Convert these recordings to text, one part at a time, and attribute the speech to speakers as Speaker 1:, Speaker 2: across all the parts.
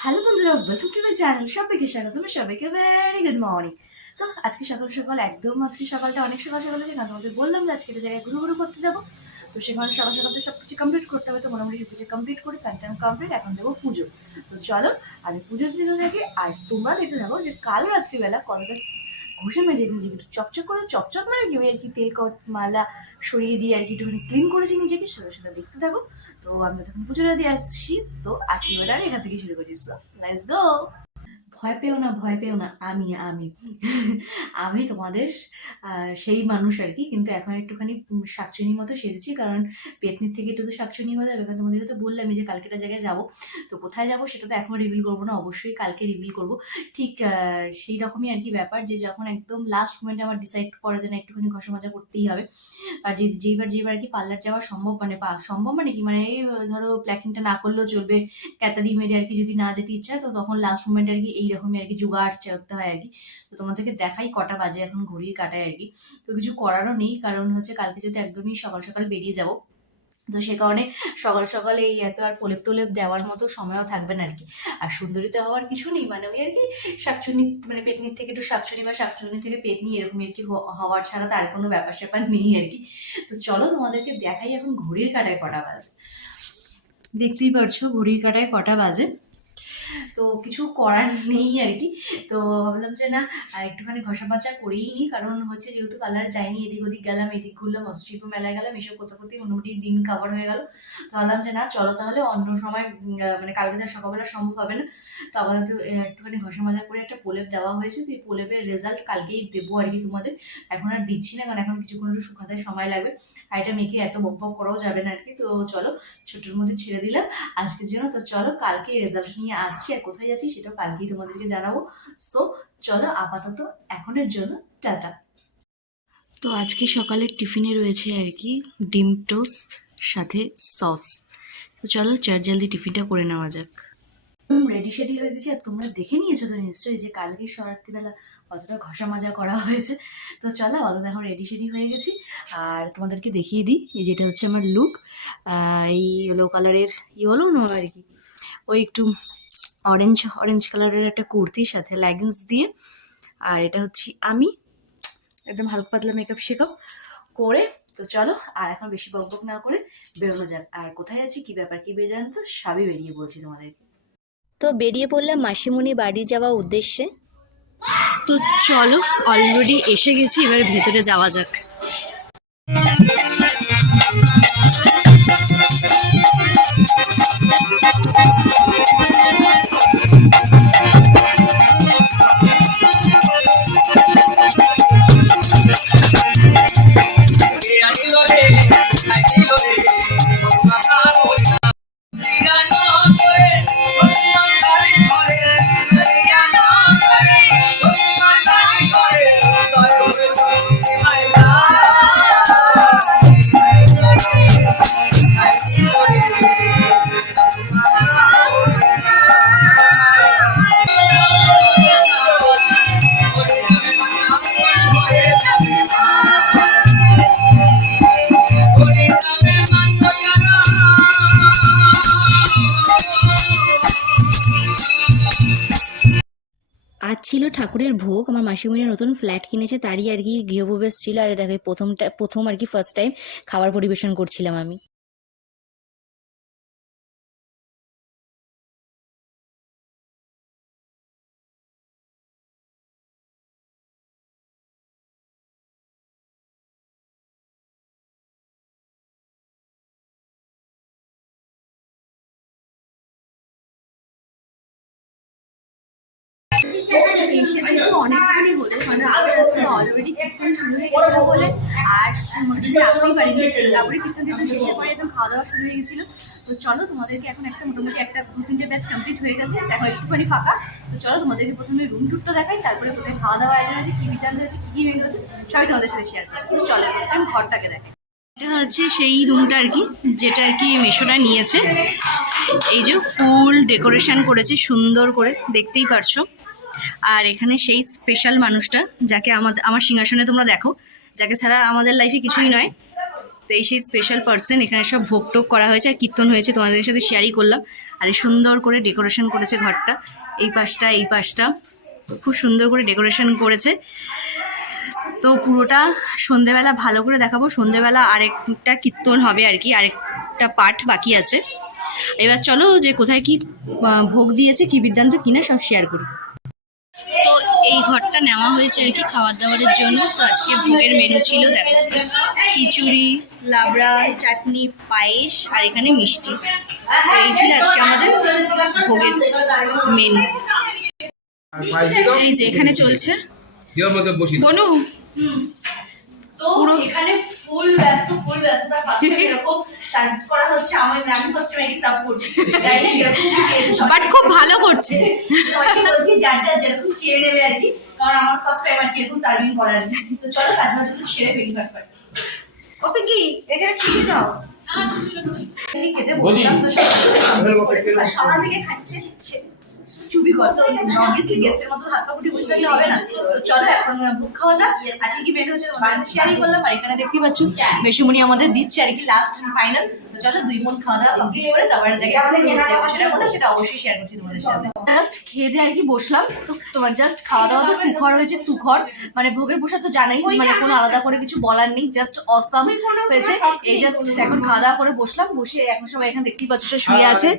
Speaker 1: Hello বন্ধুরা welcome to my channel সবাইকে স্বাগত সবাইকে ভেরি গুড মর্নিং তো আজকে সকাল সকাল, একদম আজকে সকালটা অনেক সকাল সকাল কারণ তোমাদের বললাম যে আজকে একটা জায়গায় ঘুরু ঘুরু করতে যাব। তো সেখানে সকাল সকাল সব কিছু কমপ্লিট করতে হবে, তো মোটামুটি সব কিছু কমপ্লিট করে স্যান্টান কমপ্লিট এখন দেবো পুজো। তো চলো, আমি পুজোর দিতে থাকি, আর তোমরা দেখতে থাকো যে কাল রাত্রিবেলা কলটা ঘষে মেজে নিজেকে একটু চকচক করে, চকচক মানে কি? আমি আর কি তেল মালা সরিয়ে দিয়ে আর কি একটুখানি ক্লিন করেছি নিজেকে, সেটা সেটা দেখতে থাকো। তো আমরা তখন পুজোটা দিয়ে আসছি। তো আজকে এবার আমি এখান থেকে শুরু করি। লেটস গো ভয় পেও না, ভয় পেও না, আমি আমি। আমি তোমাদের সেই মানুষ আর কি, কিন্তু এখন একটুখানি শাকচুনির মতো সেজেছি, কারণ পেতনির থেকে একটু তো শাকচুনি হয়ে যাবে, কারণ তোমাদেরকে তো বললামই যে কালকে একটা জায়গায় যাব। তো কোথায় যাব সেটা তো এখনও রিভিল করব না, অবশ্যই কালকে রিভিল করব। ঠিক সেই রকমই আর কি ব্যাপার যে যখন একদম লাস্ট মোমেন্টে আমার ডিসাইড করা যায় না একটুখানি ঘষা মাজা করতেই হবে। আর যে, যেইবার যেইবার আর কি পার্লার যাওয়া সম্ভব মানে সম্ভব মানে কি মানে এই ধরো প্ল্যাকিংটা না করলেও চলবে, ক্যাতারি মেরে আর কি যদি না যেতে ইচ্ছা তো তখন লাস্ট মোমেন্ট আর কি এইরকমই আর কি, জোগাড় করতে হয় আর কি। তো তোমাদেরকে দেখাই কটা বাজে এখন ঘড়ির কাটায় আর কি। তো কিছু করারও নেই, কারণ হচ্ছে কালকে যেহেতু একদমই সকাল সকাল বেরিয়ে যাব। তো সে কারণে সকাল সকাল এই এত আর প্রলেপ টোলেপ দেওয়ার মতো সময়ও থাকবে না আর কি। আর হওয়ার কিছু নেই মানে ওই আর কি শাকচুনি মানে পেটনির থেকে একটু শাকচুনি বা শাকচুনি থেকে পেটনি এরকম আর কি হওয়ার ছাড়া তার কোনো ব্যাপার স্যাপার নেই আর কি। তো চলো তোমাদেরকে দেখাই এখন ঘড়ির কাটায় কটা বাজে। দেখতেই পারছ ঘড়ির কাটায় কটা বাজে। তো কিছু করার নেই আর কি তো ভাবলাম যে না একটুখানি ঘষা মাজা করেই নি কারণ হচ্ছে যেহেতু কালার যায়নি এদিক ওদিক গেলাম এদিক ঘুরলাম হস্তশিল্প মেলায় গেলাম এসব করতে করতেই মোটামুটি দিন কাভার হয়ে গেল। তো ভাবলাম যে না চলো তাহলে অন্য সময় মানে কালকে তো সকালবেলা সম্ভব হবে না। তো আহ, একটুখানি ঘষা মাজা করে একটা প্রলেপ দেওয়া হয়েছে তো এই প্রলেপের রেজাল্ট কালকেই দেবো আর কি তোমাদের। এখন আর দিচ্ছি না কারণ এখন কিছুক্ষণ একটু শুকাতে সময় লাগবে। আর এটা মেখে এত বক বক করাও যাবে না আর কি তো চলো ছোটোর মধ্যে ছেড়ে দিলাম। আজকের জন্য তো চলো কালকে রেজাল্ট নিয়ে আসছি আর কোথায় যাচ্ছি সেটা কালকেই তোমাদেরকে জানাব। সো চলো আপাতত এখনের জন্য টাটা। তো আজকে সকালের টিফিনে রয়েছে আর কি ডিম টোস্ট সাথে সস। তো চলো চার জলদি টিফিনটা করে নেওয়া যাক। রেডি সেডি হয়ে গেছি আর তোমরা দেখে নিয়েছো তো নিশ্চয়ই যে কালকে রাত্রিবেলা কতটা ঘষা মাজা করা হয়েছে। তো চলো অত এখন রেডি সেডি হয়ে গেছি। আর তোমাদেরকে দেখিয়ে দিই এই যেটা হচ্ছে আমার লুক এই ইয়েলো কালারের ই হলো না আর কি ওই একটু অরেঞ্জ অরেঞ্জ কালারের একটা কুর্তির সাথে লেগিংস দিয়ে। আর এটা হচ্ছে আমি। একদম হালকা পাতলা মেকআপ শেকআপ করে। তো চলো, আর এখন বেশি বক বক না করে বেরোনো যাক। আর কোথায় আছি, কি ব্যাপার, কি বেরিয়ে তো সবই বেরিয়ে বলছি তোমাদের।
Speaker 2: তো বেরিয়ে পড়লাম মাসিমণি বাড়ি যাওয়া উদ্দেশ্যে।
Speaker 1: তো চলো অলরেডি এসে গেছি, এবার ভেতরে যাওয়া যাক।
Speaker 2: আজ ছিল ঠাকুরের ভোগ, আমার মাসিমণি নতুন ফ্ল্যাট কিনেছে, তারই আর কি গৃহপ্রবেশ ছিল, আর দেখো প্রথমটা, প্রথম আর কি ফার্স্ট টাইম খাবার পরিবেশন করছিলাম আমি।
Speaker 1: এসেছি তো অনেকক্ষণই হলো মানে আস্তে আস্তে অলরেডি কীর্তন শুরু হয়ে গেছিল বলে, আর আসতেই পারিনি। তারপরে কীর্তন টির্তন শেষের পরে একদম খাওয়া দাওয়া শুরু হয়ে গেছিল। তো চলো তোমাদেরকে এখন একটা মোটামুটি একটা দু তিনটে ব্যাচ কমপ্লিট হয়ে গেছে, দেখো একটুখানি ফাঁকা। তো চলো তোমাদেরকে প্রথমে রুম টুরটা দেখাই, তারপরে কোথায় খাওয়া দাওয়া আয়োজন হয়েছে, কী বিধান হয়েছে কী কী হয়েছে সবাই তোমাদের সাথে শেয়ার করছি। কিন্তু চলো ফার্স্ট ঘরটাকে দেখাই। এটা হচ্ছে সেই রুমটা আর কি, যেটা আর কি মেশোটা নিয়েছে। এই যে ফুল ডেকোরেশন করেছে, সুন্দর করে, দেখতেই পারছ। আর এখানে সেই স্পেশাল মানুষটা যাকে আমাদের আমার সিংহাসনে তোমরা দেখো, যাকে ছাড়া আমাদের লাইফে কিছুই নয়। তো এই সেই স্পেশাল পার্সন এখানে সব ভোগ টোগ করা হয়েছে আর কীর্তন হয়েছে, তোমাদের সাথে শেয়ারই করলাম। আর সুন্দর করে ডেকোরেশন করেছে ঘরটা, এই পাশটা এই পাশটা। খুব সুন্দর করে ডেকোরেশন করেছে। তো পুরোটা সন্ধেবেলা ভালো করে দেখাবো। সন্ধেবেলা আরেকটা কীর্তন হবে আর কি, আরেকটা পাঠ বাকি আছে। এবার চলো যে কোথায় কি ভোগ দিয়েছে, কি বিদ্যান্ত কিনা সব শেয়ার করি। এই নেওয়া হয়েছে আর কি খাবার দাবারের জন্য। তো আজকে ভোগের মেনু ছিল দেখো খিচুড়ি লাবড়া চাটনি পায়েস আর এখানে মিষ্টি। এই ছিল আজকে আমাদের ভোগের মেনু এই যে এখানে চলছে।
Speaker 3: দেওয়ার মধ্যে বসি
Speaker 1: বনু? তো এখানে ফুল ব্যস্ত ফুল ব্যস্ত ফার্স্টে এরকম সার্ভ করা হচ্ছে। আমার আমি ফার্স্ট টাইম এটি সার্ভ করছি। জানি না? এরকম বাট খুব ভালো করছে। সবাইকে বলছি যার যার যেরকম চেয়ে নেবে আর কি। কারণ আমার ফার্স্ট টাইম আর কি এরকম সার্ভিং করার তো চলো কাজ সেরে ফেলি ওকে কি এখানে খিচুড়ি দাও? খেতে বসলাম তো সকাল থেকে খাচ্ছে অবভিয়াসলি গেস্টের মতো হাত পা গুটি বসে থাকলে হবে না। তো চলো এখন ভোগ খাওয়া যাক। আর কি কি মেনু হচ্ছে তোমাদের শেয়ারই করলাম আর এখানে দেখতেই পাচ্ছ বেশুমনি আমাদের দিচ্ছে আর কি লাস্ট ফাইনাল তো চলো দুই মন খাওয়া দাওয়া কমপ্লিট করে তারপরে জায়গায় সেটা কোথায় সেটা অবশ্যই শেয়ার করছি তোমাদের সাথে। জাস্ট খেয়ে দিয়ে আর কি বসলাম। তো তোমার জাস্ট খাওয়া দাওয়া তো তুখর হয়েছে তুখর। মানে ভোগের প্রসাদ তো জানাই মানে কোনো আলাদা করে কিছু বলার নেই জাস্ট অসাম হয়েছে। এই জাস্ট এখন খাওয়া দাওয়া করে বসলাম বসে এখন সবাই এখানে দেখতেই পাচ্ছ শুয়ে আছে।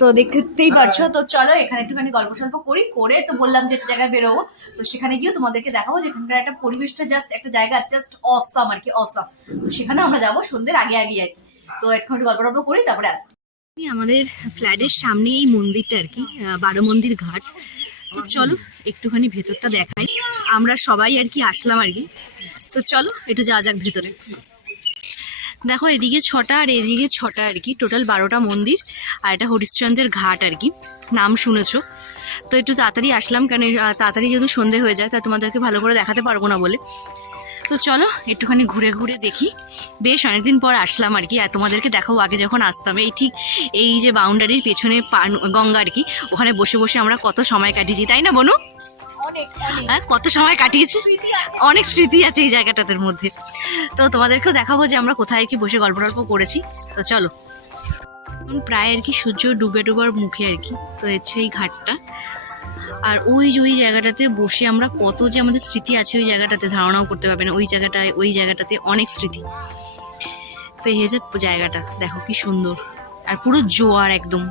Speaker 1: তো দেখতেই পারছ তো চলো এখানে একটুখানি গল্প সল্প করি করে তো বললাম যে একটা জায়গায় বেরোবো। তো সেখানে গিয়ে তোমাদেরকে দেখাবো যে এখানকার একটা পরিবেশটা জাস্ট একটা জায়গা আছে জাস্ট অসাম আর কি অসাম তো সেখানে আমরা যাব সন্ধ্যের আগে আগে আর কি। তো একটু গল্প টল্প করি, তারপরে আসি আমাদের ফ্ল্যাটের সামনে এই মন্দিরটা আর কি বারো মন্দির ঘাট। তো চলো, একটুখানি ভেতরটা দেখাই। আমরা সবাই আর কি আসলাম আর কি। তো চলো, একটু যাওয়া যাক ভেতরে। দেখো, এদিকে ছটা আর এদিকে ছটা আর কি, টোটাল বারোটা মন্দির আর এটা হরিশ্চন্দ্রের ঘাট আর কি, নাম শুনেছো। তো একটু তাড়াতাড়ি আসলাম, কেন তাড়াতাড়ি যেহেতু সন্ধে হয়ে যায়, তা তোমাদেরকে ভালো করে দেখাতে পারব না বলে। তো চলো একটুখানি ঘুরে ঘুরে দেখি। বেশ অনেকদিন পর আসলাম আর কি। আর তোমাদেরকে দেখাবো আগে যখন আসতাম এই ঠিক এই যে বাউন্ডারির পেছনে গঙ্গা আর কি ওখানে বসে বসে আমরা কত সময় কাটিয়েছি তাই না বনু? হ্যাঁ কত সময় কাটিয়েছি? অনেক স্মৃতি আছে। এই জায়গাটাদের মধ্যে। তো তোমাদেরকেও দেখাবো যে আমরা কোথায় কি বসে গল্প টল্প করেছি। তো চলো। এখন প্রায় আর কি সূর্য ডুবে ডুবার মুখে আর কি তো হচ্ছে এই ঘাটটা। আর ওই যে ওই জায়গাটাতে বসে আমরা কত যে আমাদের স্মৃতি আছে, ওই জায়গাটাতে ধারণাও করতে পারবে না। ওই জায়গাটায়, ওই জায়গাটাতে অনেক স্মৃতি। তো এই হচ্ছে জায়গাটা। দেখো কি সুন্দর। আর পুরো জোয়ার একদম।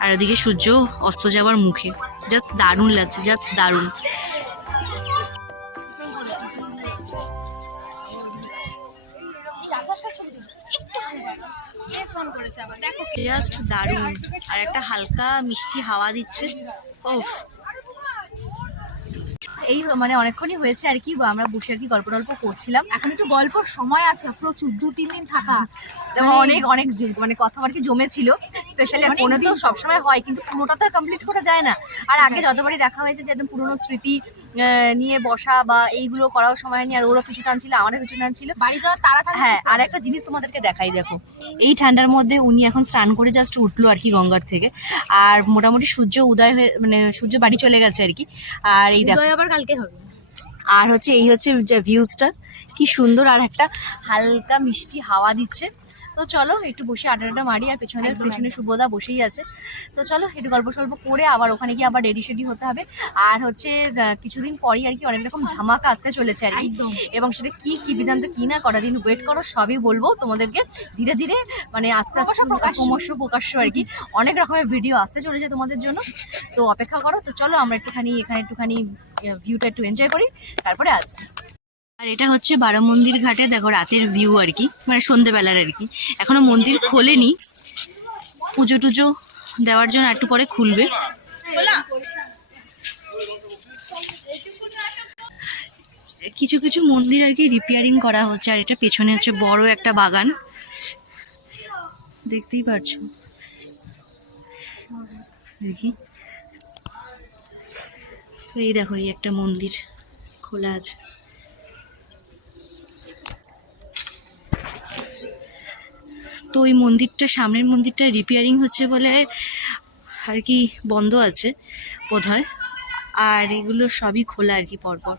Speaker 1: আর ওদিকে সূর্য অস্ত যাওয়ার মুখে। জাস্ট দারুণ লাগছে জাস্ট দারুণ। জাস্ট দারুণ। আর একটা হালকা মিষ্টি হাওয়া দিচ্ছে। এই মানে অনেকক্ষণই হয়েছে আর কি আমরা বসে আর কি গল্প টল্প করছিলাম।
Speaker 4: এখন একটু গল্পর সময় আছে প্রচুর দু তিন দিন থাকা।
Speaker 1: এবং অনেক অনেক দিন- মানে কথা আর কি জমেছিল। স্পেশালি
Speaker 4: অনেক
Speaker 1: ফোনে তো সবসময় হয় কিন্তু পুরোটা তো আর কমপ্লিট করা যায় না। আর আগে যতবারই দেখা হয়েছে যে একদম পুরোনো স্মৃতি নিয়ে বসা বা এইগুলো করাও সময় নিয়ে আর ওরও কিছু টানছিল আমারও কিছু টানছিল।
Speaker 4: বাড়ি যাওয়ার থাকে
Speaker 1: হ্যাঁ আর একটা জিনিস তোমাদেরকে দেখাই দেখো। এই ঠান্ডার মধ্যে উনি এখন স্নান করে জাস্ট উঠল আর কি গঙ্গার থেকে। আর মোটামুটি সূর্য উদয় হয়ে মানে সূর্য বাড়ি চলে গেছে আর কি। আর এই দেখো।
Speaker 4: আবার কালকে হবে।
Speaker 1: আর হচ্ছে এই হচ্ছে যে ভিউজটা কি সুন্দর আর একটা হালকা মিষ্টি হাওয়া দিচ্ছে। তো চলো একটু বসে আড্ডা আড্ডা মারি আর পেছনে পেছনে শুভদা বসেই আছে। তো চলো একটু গল্প সল্প করে আবার ওখানে গিয়ে আবার রেডি সেডি হতে হবে। আর হচ্ছে কিছুদিন পরই আর কি অনেক রকম ধামাকা আসতে চলেছে আর এবং সেটা কি কি বিধান্ত কি না করা দিন ওয়েট করো সবই বলব তোমাদেরকে। ধীরে ধীরে মানে আস্তে আস্তে
Speaker 4: প্রকাশ্য।
Speaker 1: ক্রমশ প্রকাশ্য আর কি। অনেক রকমের ভিডিও আসতে চলেছে তোমাদের জন্য। তো অপেক্ষা করো। তো চলো আমরা একটুখানি এখানে একটুখানি ভিউটা একটু এনজয় করি। তারপরে আসি। আর এটা হচ্ছে বারো মন্দির ঘাটে, দেখো রাতের ভিউ আর কি মানে সন্ধেবেলার আর কি। এখনও মন্দির খোলেনি। পুজো টুজো দেওয়ার জন্য একটু পরে খুলবে। কিছু কিছু মন্দির আর কি রিপেয়ারিং করা হচ্ছে, আর এটা পেছনে হচ্ছে বড় একটা বাগান। দেখতেই পাচ্ছ দেখি। এই দেখো, এই একটা মন্দির খোলা আছে। তো ওই মন্দিরটা, সামনের মন্দিরটা রিপেয়ারিং হচ্ছে বলে আর কি বন্ধ আছে বোধ হয় আর এগুলো সবই খোলা আর কি পরপর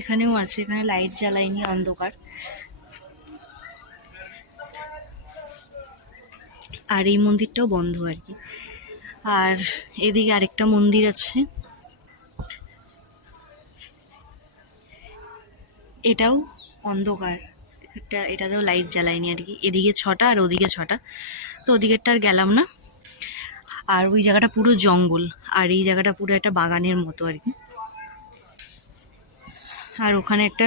Speaker 1: এখানেও আছে, এখানে লাইট জ্বালায়নি, অন্ধকার।
Speaker 2: আর এই মন্দিরটাও বন্ধ আর কি। আর এদিকে আরেকটা মন্দির আছে। এটাও অন্ধকার। এটা এটাতেও লাইট জ্বালায়নি আর কি। এদিকে ছটা আর ওদিকে ছটা। তো ওদিকেরটা আর গেলাম না। আর ওই জায়গাটা পুরো জঙ্গল। আর এই জায়গাটা পুরো একটা বাগানের মতো আর কি। আর ওখানে একটা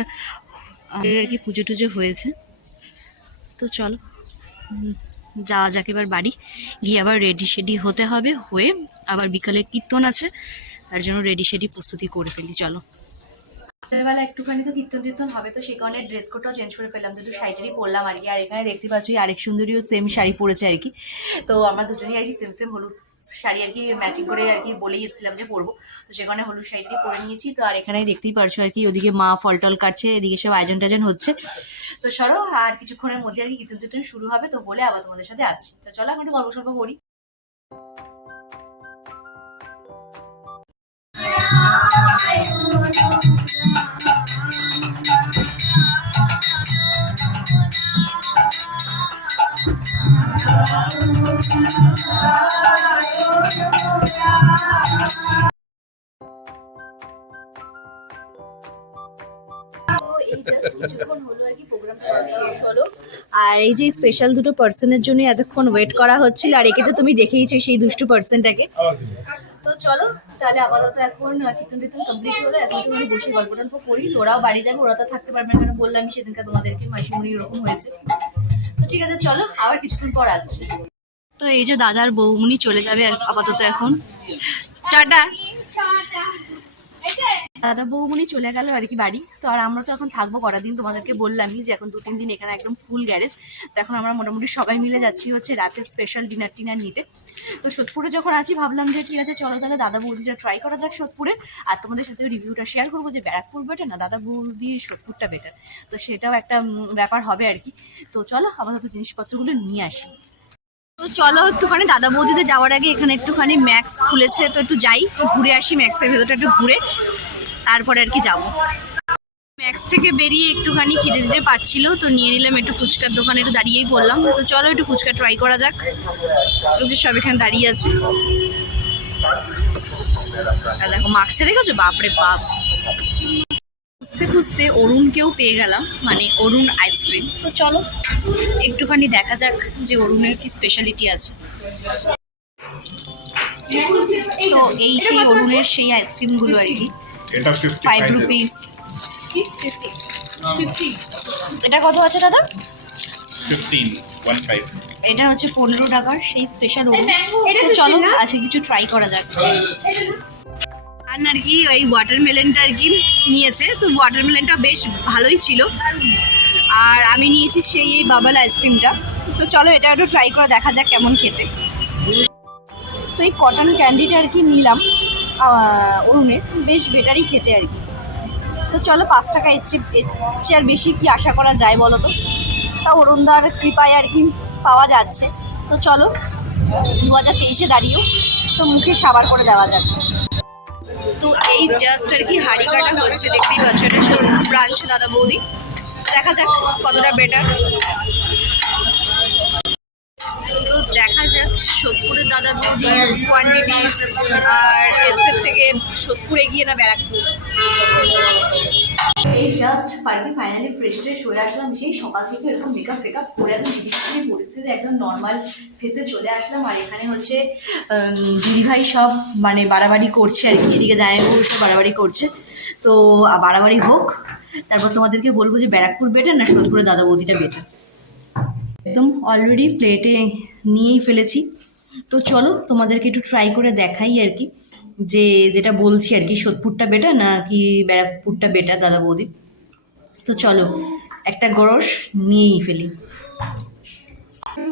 Speaker 2: আর কি পুজো টুজো হয়েছে। তো চলো যাওয়া যাক এবার বাড়ি। গিয়ে আবার রেডি শেডি হতে হবে, হয়ে আবার বিকালে কীর্তন আছে। তার জন্য রেডি শেডি প্রস্তুতি করে ফেলি, চলো।
Speaker 1: রাত্রেবেলা একটুখানি তো কীর্তন টীর্তন হবে, তো সেই কারণে ড্রেস কোডটাও চেঞ্জ করে ফেললাম, দুটো শাড়িটারই পরলাম আর কি। আর এখানে দেখতে পাচ্ছি আরেক সুন্দরীও সেম শাড়ি পরেছে আর কি। তো আমরা দুজনেই আর কি সেম সেম হলুদ শাড়ি আর কি ম্যাচিং করে আর কি বলেই এসেছিলাম যে পরবো। তো সেখানে হলুদ শাড়িটাই পরে নিয়েছি। তো আর এখানে দেখতেই পারছ আর কি, ওদিকে মা ফল টল কাটছে, এদিকে সব আয়োজন টায়োজন হচ্ছে। তো সরো, আর কিছুক্ষণের মধ্যে আর কি কীর্তন টীর্তন শুরু হবে, তো বলে আবার তোমাদের সাথে আসছি। তো চলো, এখন একটু গল্প সল্প করি। এই জাস্ট কিছুক্ষণ হলো আর কি প্রোগ্রাম শেষ হলো।
Speaker 2: আর এই যে স্পেশাল দুটো পার্সনের জন্য এতক্ষণ ওয়েট করা হচ্ছিল আর একে তো তুমি দেখেইছো সেই দুষ্টু পার্সনটাকে
Speaker 1: তো চলো তাহলে আপাতত এখন কীর্তন টিতন কমপ্লিট হলো, এখন একটু বসে গল্প টল্প করি। ওরাও বাড়ি যাবে, ওরা তো থাকতে পারবে না কারণ বললামই সেদিনকে তোমাদেরকে, মাসিমণি এরকম হয়েছে। তো ঠিক আছে, চলো, আবার কিছুক্ষণ পর আসছি।
Speaker 2: তো এই যে দাদার বৌমনি চলে যাবে আপাতত এখন। টাটা।
Speaker 1: দাদা বৌমনি চলে গেল আর কি বাড়ি। তো আর আমরা তো এখন থাকব কটা দিন তোমাদেরকে বললামই যে এখন দু তিন দিন এখানে একদম ফুল গ্যারেজ তো এখন আমরা মোটামুটি সবাই মিলে যাচ্ছি হচ্ছে রাতে স্পেশাল ডিনার টিনার নিতে। তো সোদপুরে যখন আছি, ভাবলাম যে ঠিক আছে, চলো তাহলে দাদা বৌদিটা ট্রাই করা যাক সোদপুরে। আর তোমাদের সাথে রিভিউটা শেয়ার করব যে ব্যারাকপুর বেটার না দাদা বৌদি সোদপুরটা বেটার তো সেটাও একটা ব্যাপার হবে আর কি। তো চলো আপাতত জিনিসপত্রগুলো নিয়ে আসি।
Speaker 2: তো চলো একটুখানি দাদা বৌদিতে যাওয়ার আগে এখানে একটুখানি ম্যাক্স খুলেছে, তো একটু যাই ঘুরে আসি ম্যাক্সের ভেতরটা, একটু ঘুরে। তারপরে আর কি যাব। ম্যাক্স থেকে বেরিয়ে একটুখানি খিদে দিতে পারছিল, তো নিয়ে নিলাম একটু ফুচকার দোকানে, একটু দাঁড়িয়েই পড়লাম তো চলো একটু ফুচকা ট্রাই করা যাক। যে সব এখানে দাঁড়িয়ে আছে। দেখো মাখছে দেখেছ? বাপরে বাপ। খুঁজতে খুঁজতে অরুণকেও পেয়ে গেলাম মানে অরুণ আইসক্রিম তো চলো, একটুখানি দেখা যাক যে অরুণের কি স্পেশালিটি আছে। তো এই সেই অরুণের সেই আইসক্রিমগুলো আর কি।
Speaker 3: এটা ফিফটি
Speaker 2: ফাইভ
Speaker 3: ফাইভ
Speaker 2: রুপিস এটা কত আছে দাদা?
Speaker 3: ফিফটিন ওয়ান ফাইভ
Speaker 2: এটা হচ্ছে পনেরো টাকার সেই স্পেশাল তো চলো আজকে কিছু ট্রাই করা যাক। আর আর কি ওই ওয়াটারমেলনটা আর কি নিয়েছে। তো ওয়াটারমেলনটা বেশ ভালোই ছিল। আর আমি নিয়েছি সেই এই বাবল আইসক্রিমটা তো চলো এটা একটু ট্রাই করে দেখা যাক কেমন খেতে। তো এই কটন ক্যান্ডিটা আর কি নিলাম। অরুণের বেশ বেটারই খেতে আর কি। তো চলো পাঁচ টাকা এর চেয়ে আর বেশি কি আশা করা যায় বলো তো? তা অরুণদার কৃপায় আর কি পাওয়া যাচ্ছে। তো চলো দু হাজার তেইশে দাঁড়িয়েও তো মুখে সাবার করে দেওয়া যাবে তো এই জাস্ট আর কি হাড়ি কাটা হচ্ছে, দেখতেই পাচ্ছ এটা ব্রাঞ্চ দাদা বৌদি। দেখা যাক কতটা বেটার সোদপুরের দাদা বৌদি কোয়ান্টিটিস আর টেস্টের থেকে সোদপুরে গিয়ে না ব্যারাকপুর।
Speaker 1: এই জাস্ট ফাইনালি ফাইনালি ফ্রেশ ট্রেশ হয়ে আসলাম। সেই সকাল থেকে এরকম মেকআপ ফেকআপ করে একদম জিনিসগুলি পরিস্থিতি একদম নর্মাল ফেসে চলে আসলাম। আর এখানে হচ্ছে দিদিভাই সব মানে বাড়াবাড়ি করছে আর কি। এদিকে জামাইবাবু সব বাড়াবাড়ি করছে। তো বাড়াবাড়ি হোক। তারপর তোমাদেরকে বলব যে ব্যারাকপুর বেটার না সোদপুরে দাদা বৌদিটা বেটার একদম অলরেডি প্লেটে নিয়েই ফেলেছি। তো চলো তোমাদেরকে একটু ট্রাই করে দেখাই আর কি, যে যেটা বলছি আর কি, সোদপুরটা বেটার না কি ব্যারাকপুরটা বেটার দাদা বৌদি? তো চলো, একটা গরস নিয়েই ফেলি।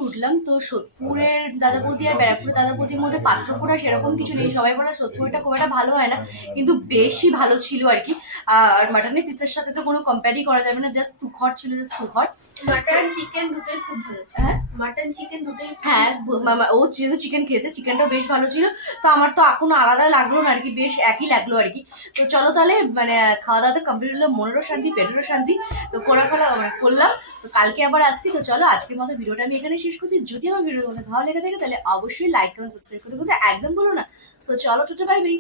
Speaker 1: উঠলাম তো সোদপুরের দাদা বৌদি আর ব্যারাকপুরের দাদা বৌদির মধ্যে পার্থক্যটা সেরকম কিছু নেই। সবাই বলে সোদপুরটা খুব একটা ভালো হয় না, কিন্তু বেশি ভালো ছিল আর কি। আর মাটনের পিসের সাথে তো কোনো কম্পেয়ারই করা যাবে না জাস্ট তুখর ছিল জাস্ট তুখর।
Speaker 5: মাটন চিকেন দুটোই খুব ভালো ছিল।
Speaker 1: হ্যাঁ?
Speaker 5: মাটন চিকেন দুটোই
Speaker 1: হ্যাঁ ও যেহেতু চিকেন খেয়েছে চিকেনটা বেশ ভালো ছিল। তো আমার তো কোনো আলাদা লাগল না আর কি বেশ একই লাগল আর কি। তো চলো তাহলে মানে খাওয়া দাওয়া তো কমপ্লিট হলো মনেরও শান্তি পেটেরও শান্তি। তো করা ফেলা মানে করলাম। তো কালকে আবার আসছি তো চলো আজকের মতো ভিডিওটা আমি এখানে শেষ করছি। যদি আমার ভিডিও তোমাদের ভালো লেগে থাকে তাহলে অবশ্যই লাইক কমেন্ট সাবস্ক্রাইব করে কিন্তু একদম বলো না। তো চলো টোটো বাই বাই